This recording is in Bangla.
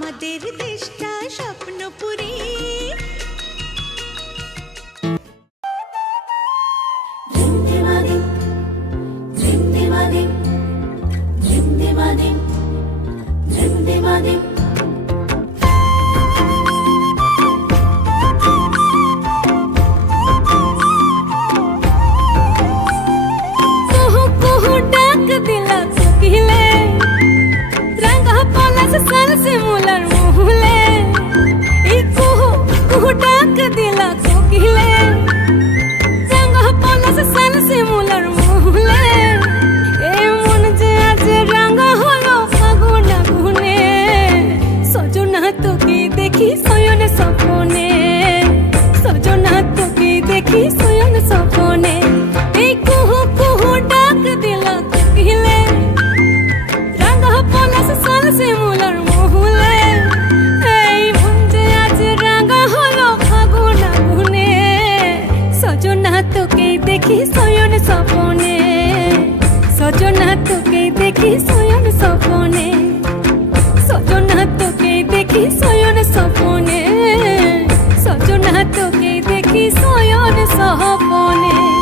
আমাদের দেশটা স্বপ্নপুরী। সজনা তোকে দেখি শয়ন স্বপনে, সজনা তোকে দেখি শয়ন স্বপনে, সজনা তোকে দেখি শয়ন স্বপনে।